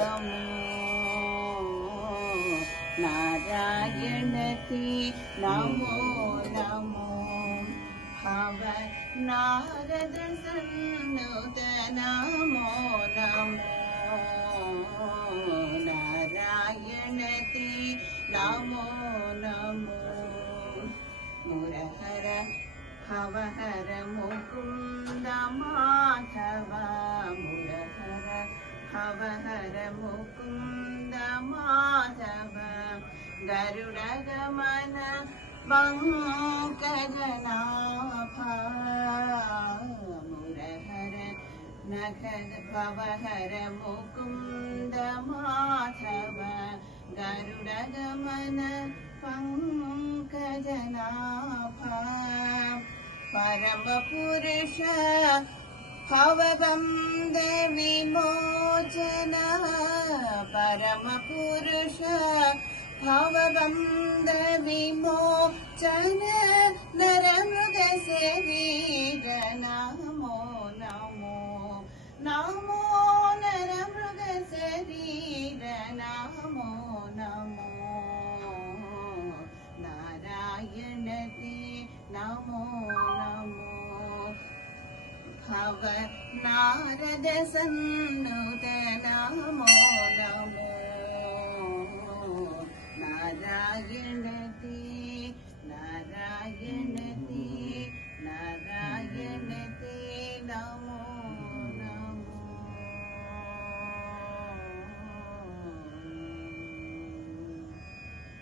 नमो नारायणते नमो नमो भव नारद सन्नुत नमो नमो नारायणते नमो नमो मुरहर भवहर मुकुन्द माधव मुरहर भवहर मुकुन्द माधव गरुडगमन पंकजनाभ मुरहर नखद भवहर मुकुन्द माधव गरुडगमन पंकजनाभ परम पुरुष भवबन्ध विमोचन परम पुरुष भवबन्ध विमोचन नरमृग शरीर नमो नमो नमो नरमृग शरीर नमो नमो नारायणते नमो नमो भव नारद सन्नुत नमो नमो